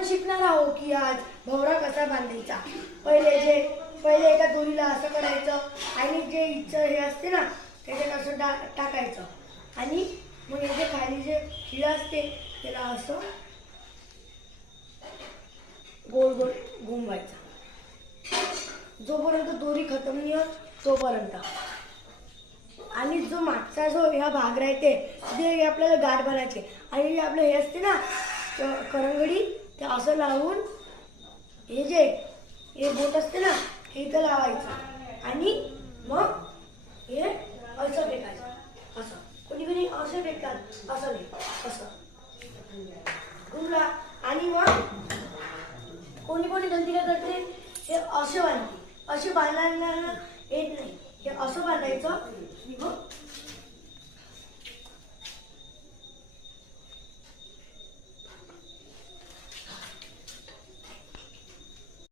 आपण शिकणार आहोत की आज भवरा कसा बांधायचा। पहिले एका दोरीला असं करायचं आणि जे इथं हे असते ना त्याच्यात असं टाकायचं आणि मग याचे खाली जे खिळं असते त्याला असं गोल गोल घुमवायचा जोपर्यंत दोरी खतम नाही होत तोपर्यंत। आणि जो मागचा जो ह्या भाग राहते ते आपल्याला गाठ बनायचे आणि जे आपलं हे असते ना करंगडी ते असं लावून हे बोट असते ना हे इथं लावायचं आणि मग हे असं फेकायचं। असं कोणी असं फेकतात, असं नाही, असं घुमला। आणि मग कोणी गंतीला करते हे असं बांधते, असे बांधायला येत नाही, हे असं बांधायचं